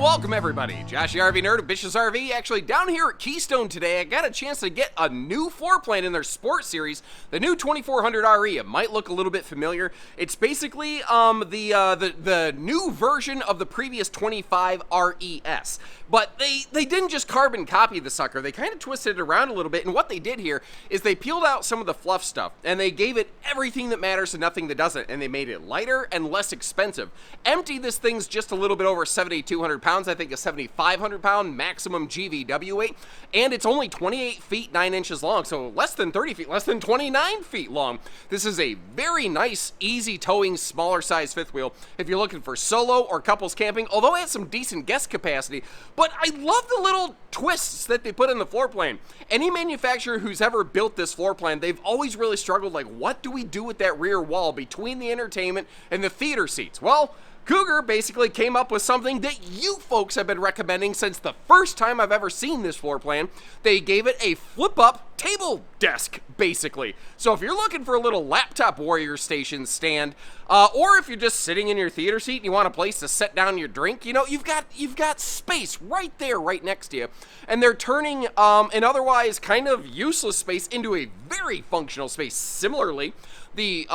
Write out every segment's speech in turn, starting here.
Welcome everybody, Josh the RV Nerd of Bish's RV. Actually, down here at Keystone today, I got a chance to get a new floor plan in their sports series, the new 2400 RE. It might look a little bit familiar. It's basically the new version of the previous 25 RES. But they didn't just carbon copy the sucker, they kind of twisted it around a little bit, and what they did here is they peeled out some of the fluff stuff, and they gave it everything that matters and nothing that doesn't, and they made it lighter and less expensive. Empty, this thing's just a little bit over 7,200 pounds, I think a 7,500 pound maximum GVW weight, and it's only 28 feet 9 inches long, so less than 30 feet, less than 29 feet long. This is a very nice, easy towing, smaller size fifth wheel if you're looking for solo or couples camping, although it has some decent guest capacity. But I love the little twists that they put in the floor plan. Any manufacturer who's ever built this floor plan, they've always really struggled, like, what do we do with that rear wall between the entertainment and the theater seats? Well, Cougar basically came up with something that you folks have been recommending since the first time I've ever seen this floor plan. They gave it a flip-up table desk, basically. So if you're looking for a little laptop warrior station stand, or if you're just sitting in your theater seat and you want a place to set down your drink, you know, you've got space right there, right next to you. And they're turning an otherwise kind of useless space into a very functional space. Similarly, the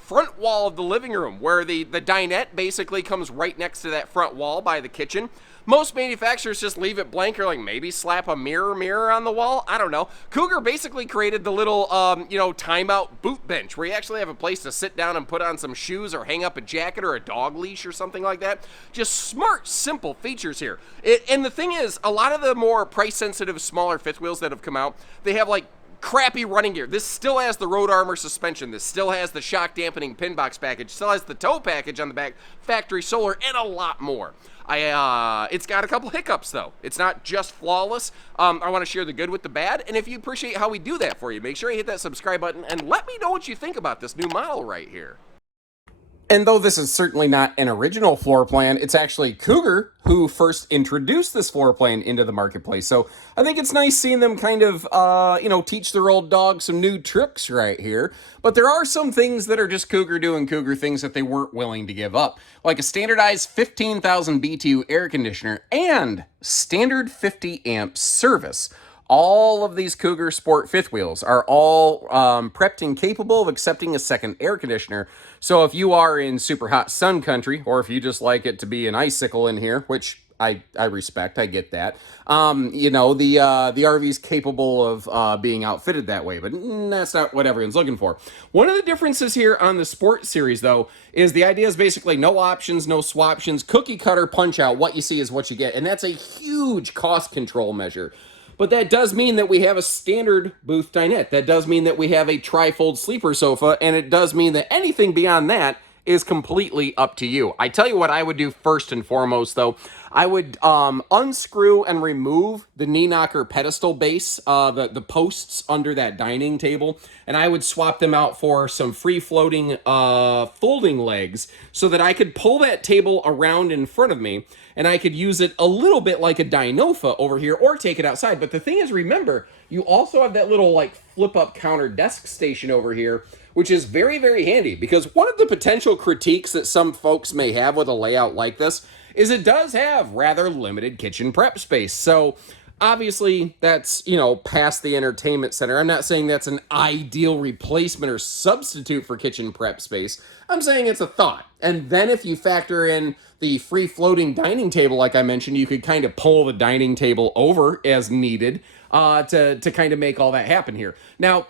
front wall of the living room, where the dinette basically comes right next to that front wall by the kitchen. Most manufacturers just leave it blank, or like maybe slap a mirror on the wall. I don't know. Cougar basically created the little, timeout boot bench, where you actually have a place to sit down and put on some shoes or hang up a jacket or a dog leash or something like that. Just smart, simple features here. And the thing is, a lot of the more price-sensitive, smaller fifth wheels that have come out, they have like crappy running gear. This still has the road armor suspension. This still has the shock dampening pin box package. Still has the tow package on the back, factory solar, and a lot more. It's got a couple hiccups though. It's not just flawless. I want to share the good with the bad, and if you appreciate how we do that for you, make sure you hit that subscribe button and let me know what you think about this new model right here. And though this is certainly not an original floor plan, it's actually Cougar who first introduced this floor plan into the marketplace. So I think it's nice seeing them kind of, teach their old dog some new tricks right here. But there are some things that are just Cougar doing Cougar things that they weren't willing to give up. Like a standardized 15,000 BTU air conditioner and standard 50 amp service. All of these Cougar Sport fifth wheels are all prepped and capable of accepting a second air conditioner. So if you are in super hot sun country, or if you just like it to be an icicle in here, which I respect, I get that. The RV's capable of being outfitted that way, but that's not what everyone's looking for. One of the differences here on the Sport Series, though, is the idea is basically no options, no swaptions, cookie cutter punch out. What you see is what you get, and that's a huge cost control measure. But that does mean that we have a standard booth dinette. That does mean that we have a tri-fold sleeper sofa, and it does mean that anything beyond that is completely up to you. I tell you what I would do first and foremost, though. I would unscrew and remove the knee knocker pedestal base, the posts under that dining table, and I would swap them out for some free-floating folding legs so that I could pull that table around in front of me, and I could use it a little bit like a Dinofa over here, or take it outside. But the thing is, remember, you also have that little like flip-up counter desk station over here, which is very, very handy, because one of the potential critiques that some folks may have with a layout like this is it does have rather limited kitchen prep space. So obviously that's, past the entertainment center. I'm not saying that's an ideal replacement or substitute for kitchen prep space. I'm saying it's a thought. And then if you factor in the free floating dining table, like I mentioned, you could kind of pull the dining table over as needed to kind of make all that happen here. Now,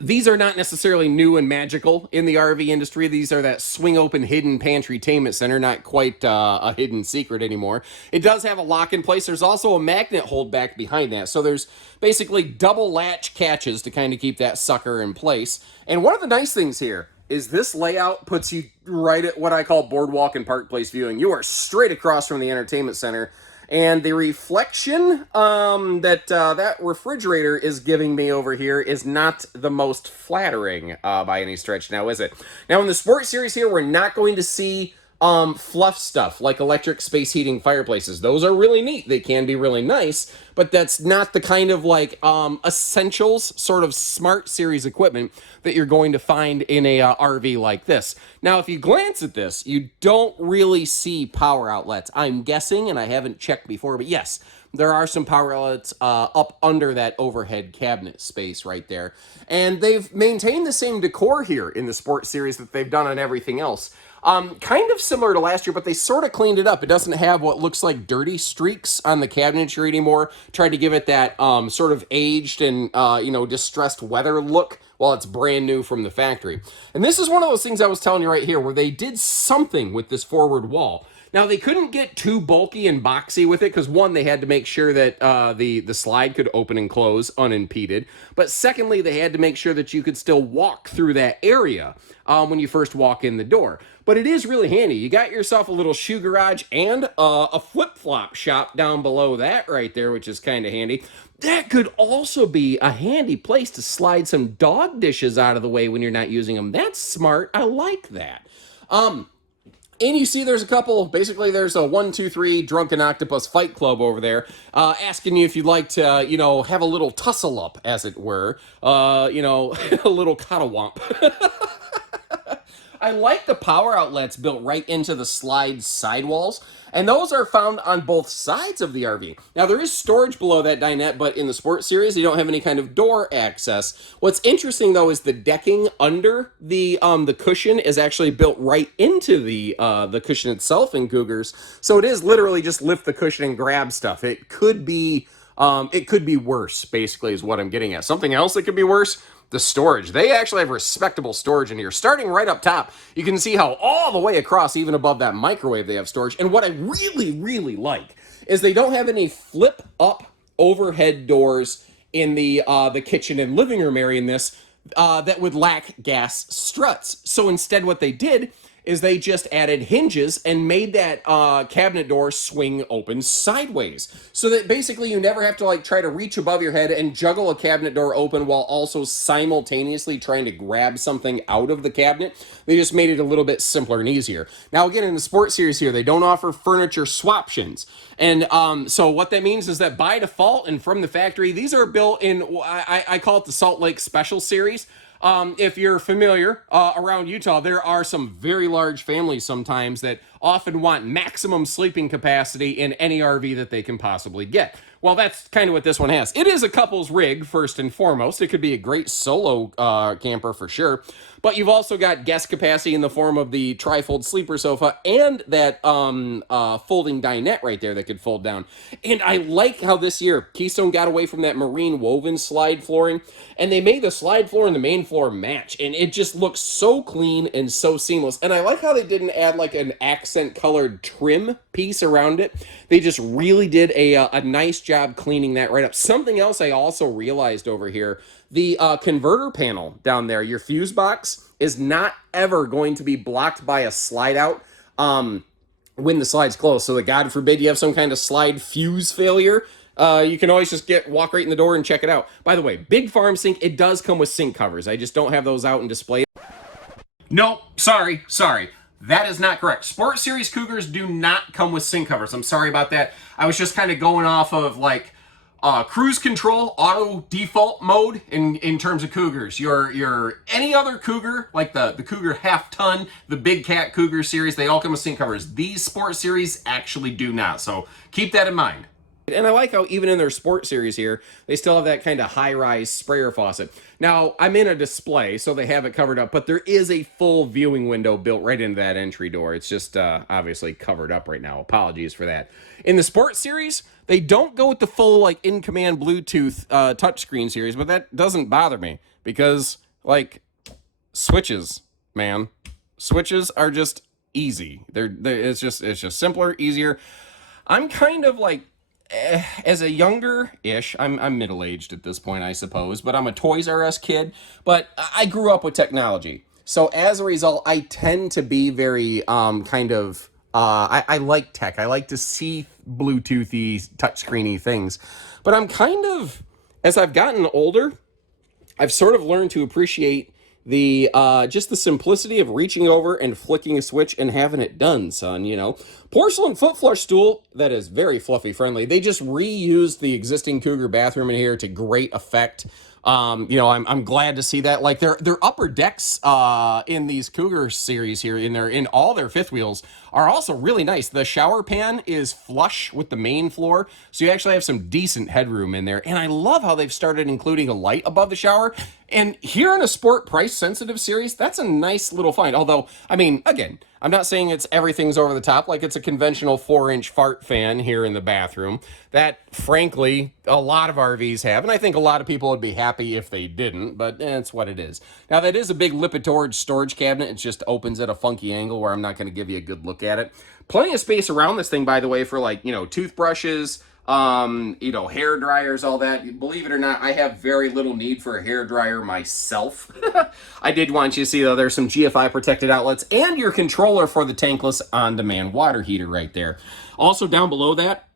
these are not necessarily new and magical in the RV industry. These are that swing open hidden pantry-tainment center, not quite a hidden secret anymore. It does have a lock in place. There's also a magnet hold back behind that. So there's basically double latch catches to kind of keep that sucker in place. And one of the nice things here is this layout puts you right at what I call boardwalk and park place viewing. You are straight across from the entertainment center. And the reflection that refrigerator is giving me over here is not the most flattering by any stretch now, is it? Now, in the Sport Series here, we're not going to see fluff stuff like electric space heating fireplaces. Those are really neat. They can be really nice, but that's not the kind of like essentials sort of smart series equipment that you're going to find in a RV like this. Now, if you glance at this, you don't really see power outlets. I'm guessing, and I haven't checked before, but yes, there are some power outlets up under that overhead cabinet space right there. And they've maintained the same decor here in the Sport Series that they've done on everything else. Kind of similar to last year, but they sort of cleaned it up. It doesn't have what looks like dirty streaks on the cabinetry anymore. Tried to give it that sort of aged and, distressed weather look while it's brand new from the factory. And this is one of those things I was telling you right here where they did something with this forward wall. Now, they couldn't get too bulky and boxy with it because, one, they had to make sure that the slide could open and close unimpeded. But secondly, they had to make sure that you could still walk through that area when you first walk in the door. But it is really handy. You got yourself a little shoe garage and a flip-flop shop down below that right there, which is kind of handy. That could also be a handy place to slide some dog dishes out of the way when you're not using them. That's smart. I like that. And you see there's a couple, basically there's a 1, 2, 3 Drunken Octopus Fight Club over there, asking you if you'd like to, have a little tussle up, as it were, a little cuddle-womp. I like the power outlets built right into the slide sidewalls, and those are found on both sides of the RV. Now, there is storage below that dinette, but in the Sport Series, you don't have any kind of door access. What's interesting, though, is the decking under the cushion is actually built right into the cushion itself in Cougars, so it is literally just lift the cushion and grab stuff. It could be worse, basically, is what I'm getting at. Something else that could be worse? The storage. They actually have respectable storage in here. Starting right up top, you can see how all the way across, even above that microwave, they have storage. And what I really, really like is they don't have any flip-up overhead doors in the kitchen and living room area in this that would lack gas struts. So instead what they did is they just added hinges and made that cabinet door swing open sideways. So that basically you never have to try to reach above your head and juggle a cabinet door open while also simultaneously trying to grab something out of the cabinet. They just made it a little bit simpler and easier. Now again, in the Sport Series here, they don't offer furniture swaptions. And so what that means is that by default and from the factory, these are built in, I call it the Salt Lake Special Series. If you're familiar around Utah, there are some very large families sometimes that often want maximum sleeping capacity in any RV that they can possibly get. Well, that's kind of what this one has. It is a couple's rig, first and foremost. It could be a great solo camper for sure. But you've also got guest capacity in the form of the trifold sleeper sofa and that folding dinette right there that could fold down. And I like how this year Keystone got away from that marine woven slide flooring, and they made the slide floor and the main floor match. And it just looks so clean and so seamless. And I like how they didn't add an accent colored trim piece around it. They just really did a nice job cleaning that right up. Something else I also realized over here, the converter panel down there, your fuse box, is not ever going to be blocked by a slide out when the slide's closed. So that God forbid you have some kind of slide fuse failure, you can always just walk right in the door and check it out. By the way, big farm sink, it does come with sink covers. I just don't have those out and display. Nope, sorry. That is not correct. Sport Series Cougars do not come with sink covers. I'm sorry about that. I was just kind of going off of cruise control, auto default mode in terms of Cougars. Your any other Cougar, like the Cougar half ton, the Big Cat Cougar series, they all come with sink covers. These Sport Series actually do not. So keep that in mind. And I like how even in their Sport Series here, they still have that kind of high-rise sprayer faucet. Now, I'm in a display, so they have it covered up, but there is a full viewing window built right into that entry door. It's just obviously covered up right now. Apologies for that. In the Sport Series, they don't go with the full in-command Bluetooth touchscreen series, but that doesn't bother me because switches, man. Switches are just easy. It's just simpler, easier. I'm kind of as a younger-ish, I'm middle-aged at this point, I suppose, but I'm a Toys R Us kid, but I grew up with technology. So as a result, I tend to be very I like tech. I like to see Bluetoothy, touchscreeny things. But I'm as I've gotten older, I've sort of learned to appreciate the just the simplicity of reaching over and flicking a switch and having it done, son, you know. Porcelain foot flush stool that is very fluffy friendly. They just reused the existing Cougar bathroom in here to great effect. You know, I'm glad to see that. Like their upper decks in these Cougar series here, in all their fifth wheels, are also really nice. The shower pan is flush with the main floor, so you actually have some decent headroom in there. And I love how they've started including a light above the shower. And here in a sport price sensitive series, that's a nice little find. Although, I mean, again, I'm not saying everything's over the top. Like, it's a conventional 4-inch fart fan here in the bathroom that, frankly, a lot of RVs have. And I think a lot of people would be happy if they didn't, but it's what it is. Now, that is a big Lipitor storage cabinet. It just opens at a funky angle where I'm not going to give you a good look at it. Plenty of space around this thing, by the way, for, like, you know, toothbrushes, you know, hair dryers, all that. Believe it or not, I have very little need for a hair dryer myself. I did want you to see, though, there's some GFI protected outlets and your controller for the tankless on-demand water heater right there. Also down below that,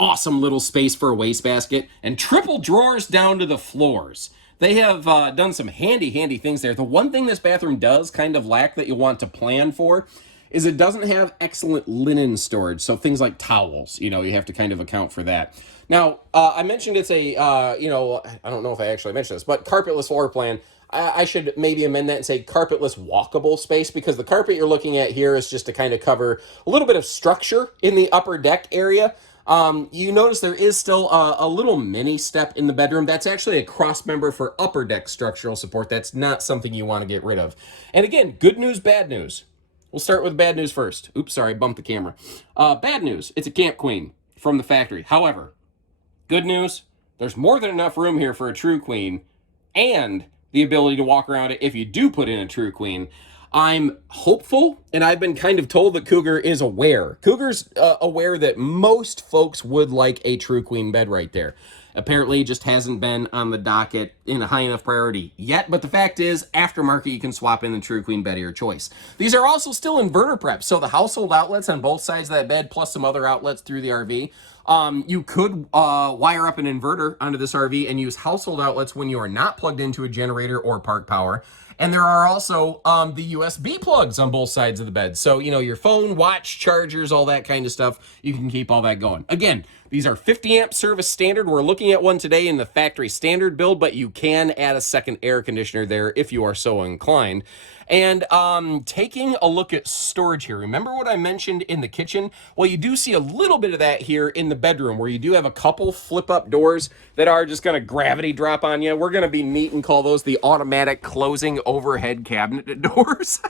awesome little space for a wastebasket and triple drawers down to the floors. They have done some handy things there. The one thing this bathroom does kind of lack that you want to plan for is it doesn't have excellent linen storage. So things like towels, you know, you have to kind of account for that. Now, I mentioned it's a, you know, I don't know if I actually mentioned this, but carpetless floor plan. I should maybe amend that and say carpetless walkable space, because the carpet you're looking at here is just to kind of cover a little bit of structure in the upper deck area. You notice there is still a little mini step in the bedroom. That's actually a cross member for upper deck structural support. That's not something you want to get rid of. And again, good news, bad news. We'll start with bad news first. Oops, sorry, bumped the camera. Bad news, it's a Camp Queen from the factory. However, good news, there's more than enough room here for a true queen and the ability to walk around it if you do put in a true queen. I'm hopeful, and I've been kind of told that Cougar is aware. Cougar's aware that most folks would like a true queen bed right there. Apparently, it just hasn't been on the docket in a high enough priority yet, but the fact is, aftermarket, you can swap in the true queen bed of your choice. These are also still inverter preps, so the household outlets on both sides of that bed, plus some other outlets through the RV, you could wire up an inverter onto this RV and use household outlets when you are not plugged into a generator or park power. And there are also the USB plugs on both sides of the bed. So, you know, your phone, watch, chargers, all that kind of stuff, you can keep all that going. Again, these are 50 amp service standard. We're looking at one today in the factory standard build, but you can add a second air conditioner there if you are so inclined. And taking a look at storage here, remember what I mentioned in the kitchen? Well, you do see a little bit of that here in the bedroom, where you do have a couple flip-up doors that are just going to gravity drop on you. We're going to be neat and call those the automatic closing overhead cabinet doors.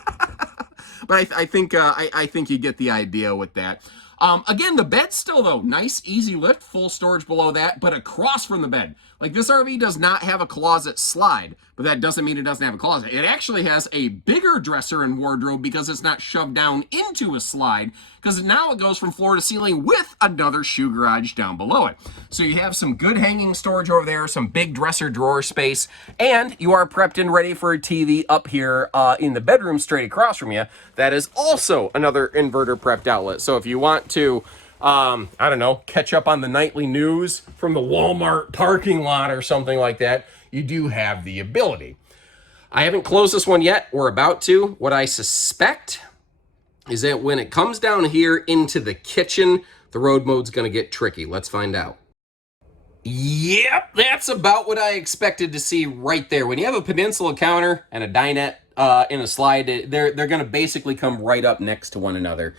But I think you get the idea with that. Again, the bed still, though, nice, easy lift, full storage below that, but across from the bed. Like, this RV does not have a closet slide, but that doesn't mean it doesn't have a closet. It actually has a bigger dresser and wardrobe because it's not shoved down into a slide, because now it goes from floor to ceiling with another shoe garage down below it. So you have some good hanging storage over there, some big dresser drawer space, and you are prepped and ready for a TV up here in the bedroom straight across from you. That is also another inverter prepped outlet. So if you want to I don't know, catch up on the nightly news from the Walmart parking lot or something like that, you do have the ability. I haven't closed this one yet. We're about to. What I suspect is that when it comes down here into the kitchen, the road mode's going to get tricky. Let's find out. Yep, that's about what I expected to see right there. When you have a peninsula counter and a dinette in a slide, they're going to basically come right up next to one another.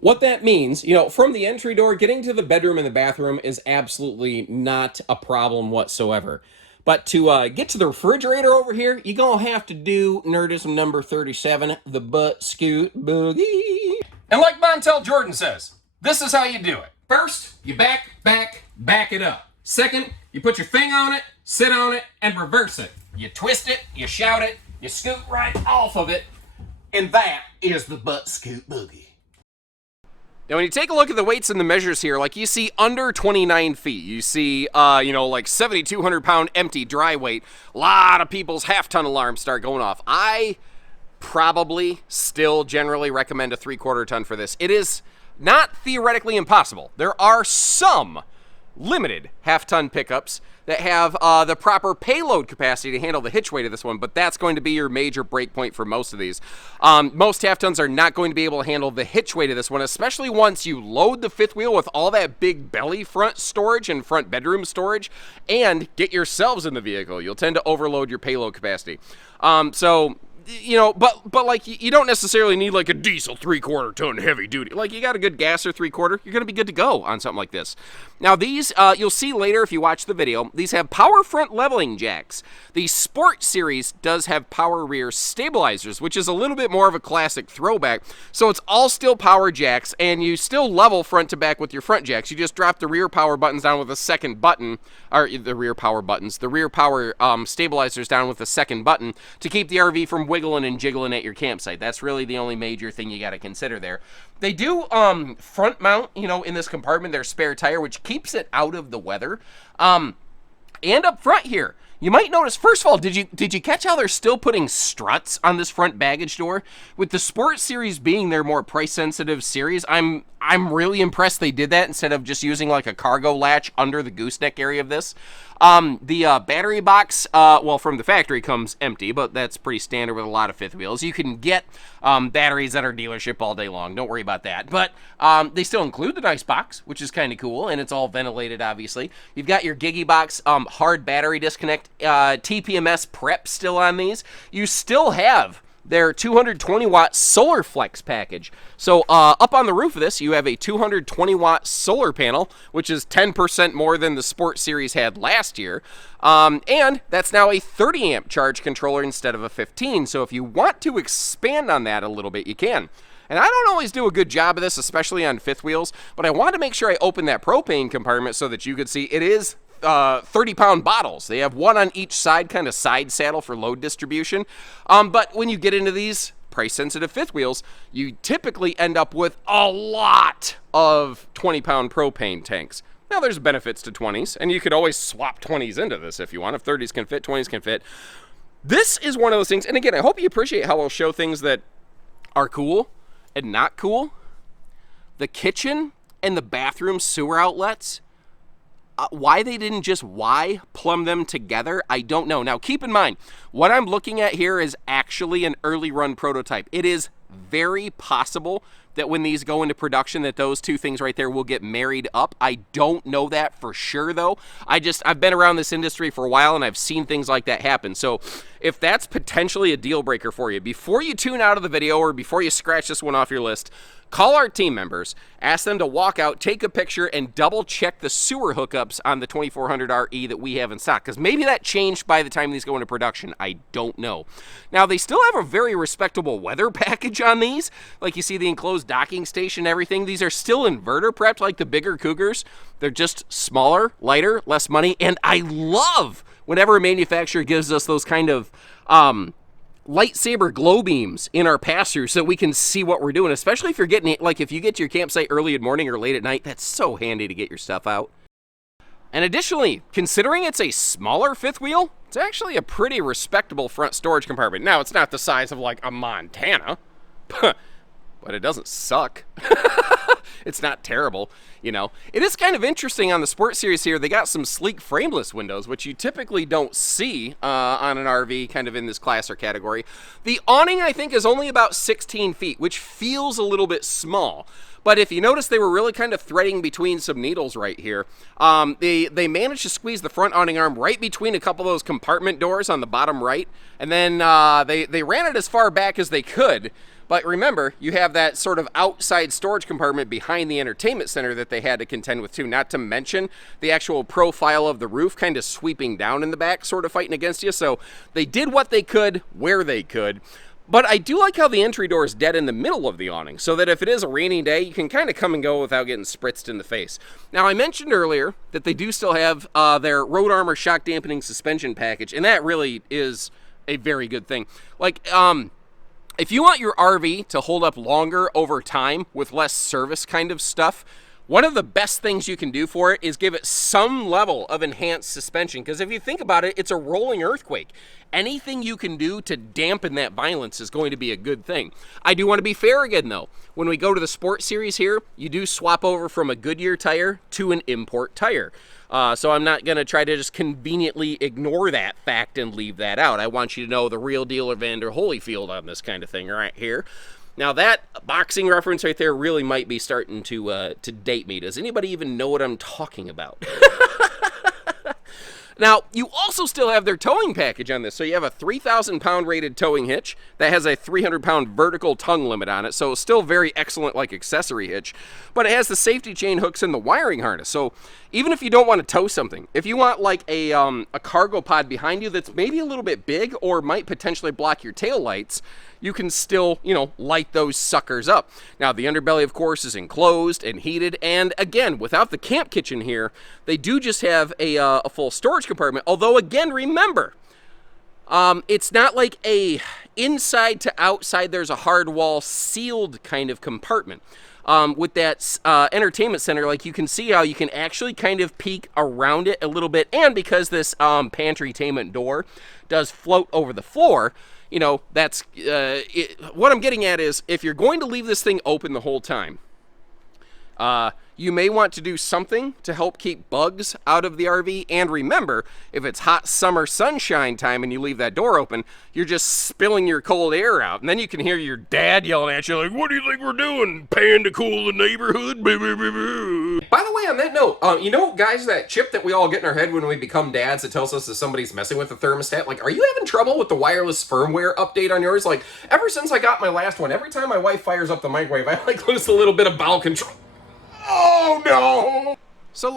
What that means, you know, from the entry door, getting to the bedroom and the bathroom is absolutely not a problem whatsoever. But to get to the refrigerator over here, you're going to have to do nerdism number 37, the butt scoot boogie. And like Montel Jordan says, this is how you do it. First, you back it up. Second, you put your thing on it, sit on it, and reverse it. You twist it, you shout it, you scoot right off of it, and that is the butt scoot boogie. Now, when you take a look at the weights and the measures here, like you see under 29 feet, you see, you know, like 7,200 pound empty dry weight. A lot of people's half-ton alarms start going off. I probably still generally recommend a 3/4 ton for this. It is not theoretically impossible. There are some limited half-ton pickups that have the proper payload capacity to handle the hitch weight of this one, but that's going to be your major break point for most of these. Most half tons are not going to be able to handle the hitch weight of this one, especially once you load the fifth wheel with all that big belly front storage and front bedroom storage and get yourselves in the vehicle. You'll tend to overload your payload capacity. So, you know, but like, you don't necessarily need like a diesel 3/4 ton heavy duty. Like, you got a good gas or 3/4, you're going to be good to go on something like this. Now, these, you'll see later if you watch the video, these have power front leveling jacks. The Sport Series does have power rear stabilizers, which is a little bit more of a classic throwback. So it's all still power jacks, and you still level front to back with your front jacks. You just drop the rear power buttons down with a second button, or the rear power buttons, the rear power stabilizers down with a second button to keep the RV from wiggling and jiggling at your campsite. That's really the only major thing you got to consider there. They do front mount, you know, in this compartment, their spare tire, which keeps it out of the weather. And up front here, you might notice, first of all, did you catch how they're still putting struts on this front baggage door? With the Sport Series being their more price-sensitive series, I'm really impressed they did that instead of just using like a cargo latch under the gooseneck area of this. The battery box, well, from the factory comes empty, but that's pretty standard with a lot of fifth wheels. You can get batteries at our dealership all day long. Don't worry about that. But they still include the nice box, which is kind of cool, and it's all ventilated, obviously. You've got your Gigi box, hard battery disconnect, TPMS prep still on these. You still have their 220-watt solar flex package. So up on the roof of this, you have a 220-watt solar panel, which is 10% more than the Sport Series had last year. And that's now a 30-amp charge controller instead of a 15. So if you want to expand on that a little bit, you can. And I don't always do a good job of this, especially on fifth wheels, but I wanted to make sure I opened that propane compartment so that you could see it is 30-pound bottles. They have one on each side, kind of side saddle for load distribution. But when you get into these price-sensitive fifth wheels, you typically end up with a lot of 20-pound propane tanks. Now, there's benefits to 20s, and you could always swap 20s into this if you want. If 30s can fit, 20s can fit. This is one of those things, and again, I hope you appreciate how I'll show things that are cool and not cool. The kitchen and the bathroom sewer outlets, why they didn't just plumb them together, I don't know. Now, keep in mind, what I'm looking at here is actually an early run prototype. It is very possible that when these go into production that those two things right there will get married up. I don't know that for sure, though. I've been around this industry for a while, and I've seen things like that happen. So if that's potentially a deal breaker for you, before you tune out of the video or before you scratch this one off your list, call our team members, ask them to walk out, take a picture, and double-check the sewer hookups on the 2400RE that we have in stock, because maybe that changed by the time these go into production. I don't know. Now, they still have a very respectable weather package on these. Like, you see the enclosed docking station and everything. These are still inverter prepped like the bigger Cougars. They're just smaller, lighter, less money, and I love whenever a manufacturer gives us those kind of lightsaber glow beams in our pass-through so we can see what we're doing, especially if you're getting it, like if you get to your campsite early in the morning or late at night. That's so handy to get your stuff out. And additionally, considering it's a smaller fifth wheel, it's actually a pretty respectable front storage compartment. Now, it's not the size of like a Montana, but it doesn't suck. It's not terrible, you know. It is kind of interesting on the Sport Series here. They got some sleek frameless windows, which you typically don't see on an RV kind of in this class or category. The awning, I think, is only about 16 feet, which feels a little bit small. But if you notice, they were really kind of threading between some needles right here. They managed to squeeze the front awning arm right between a couple of those compartment doors on the bottom right. And then they ran it as far back as they could. But remember, you have that sort of outside storage compartment behind the entertainment center that they had to contend with too, not to mention the actual profile of the roof kind of sweeping down in the back, sort of fighting against you. So they did what they could, where they could. But I do like how the entry door is dead in the middle of the awning, so that if it is a rainy day, you can kind of come and go without getting spritzed in the face. Now, I mentioned earlier that they do still have their Road Armor shock dampening suspension package, and that really is a very good thing. Like, if you want your RV to hold up longer over time with less service kind of stuff, One of the best things you can do for it is give it some level of enhanced suspension, because if you think about it, it's a rolling earthquake. Anything you can do to dampen that violence is going to be a good thing. I do want to be fair again, though. When we go to the Sport Series here, you do swap over from a Goodyear tire to an import tire. So I'm not going to try to just conveniently ignore that fact and leave that out. I want you to know the real deal of Vander Holyfield on this kind of thing right here. Now that boxing reference right there really might be starting to date me. Does anybody even know what I'm talking about? Now, you also still have their towing package on this. So you have a 3,000-pound rated towing hitch that has a 300-pound vertical tongue limit on it. So still very excellent like accessory hitch. But it has the safety chain hooks and the wiring harness. So even if you don't want to tow something, if you want like a cargo pod behind you that's maybe a little bit big or might potentially block your tail lights, you can still, light those suckers up. Now, the underbelly, of course, is enclosed and heated. And again, without the camp kitchen here, they do just have a full storage compartment. Although, again, remember, it's not like a inside to outside, there's a hard wall sealed kind of compartment. With that entertainment center, like you can see how you can actually kind of peek around it a little bit. And because this pantry-tainment door does float over the floor, that's what I'm getting at is if you're going to leave this thing open the whole time, you may want to do something to help keep bugs out of the RV. And remember, if it's hot summer sunshine time and you leave that door open, you're just spilling your cold air out. And then you can hear your dad yelling at you like, "What do you think we're doing? Paying to cool the neighborhood?" By the way, on that note, guys, that chip that we all get in our head when we become dads that tells us that somebody's messing with the thermostat, like, are you having trouble with the wireless firmware update on yours? Like, ever since I got my last one, every time my wife fires up the microwave, I lose a little bit of bowel control. Oh, no! So,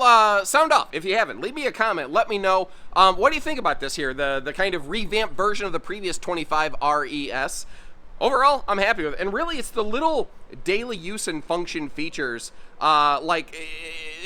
sound off if you haven't. Leave me a comment. Let me know. What do you think about this here? The kind of revamped version of the previous 25 RES. Overall, I'm happy with it. And really, it's the little daily use and function features. Like,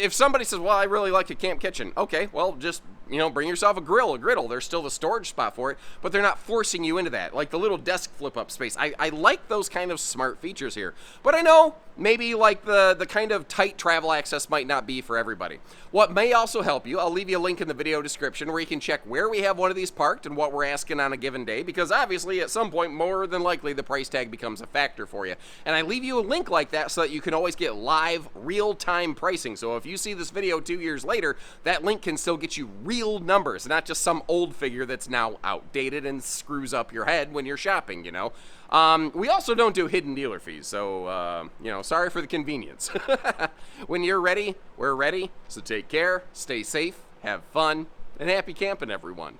if somebody says, well, I really like a camp kitchen. Okay, well, just, bring yourself a griddle. There's still the storage spot for it, but they're not forcing you into that. Like the little desk flip-up space. I like those kind of smart features here. But I know maybe like the kind of tight travel access might not be for everybody. What may also help you, I'll leave you a link in the video description where you can check where we have one of these parked and what we're asking on a given day, because obviously at some point, more than likely, the price tag becomes a factor for you. And I leave you a link like that so that you can always get live, real-time pricing. So if you see this video 2 years later, that link can still get you real numbers, not just some old figure that's now outdated and screws up your head when you're shopping, We also don't do hidden dealer fees, so, sorry for the convenience. When you're ready, we're ready. So take care, stay safe, have fun, and happy camping, everyone.